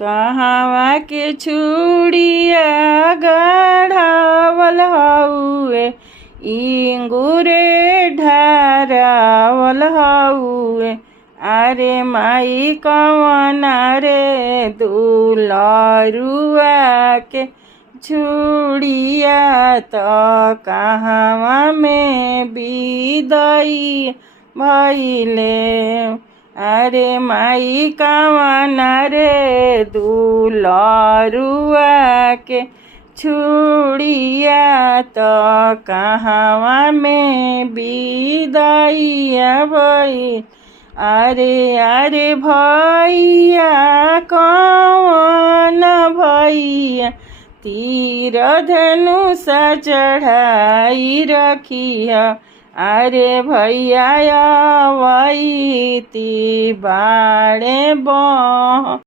कहवा के चूड़िया गढ़ावल हउए, इंगूरे ढारावल हउए। अरे माई कवना रे दुलरुआ के चूड़िया त कहवा में बिदई भइले। अरे माई कवना रे दुलरुआ के चूड़िया त कहवा में बिदइया भइल। अरे भैया कौन भैया तीर धनुष चढ़ाई रखिया। अरे भैया अवैती बाड़े बह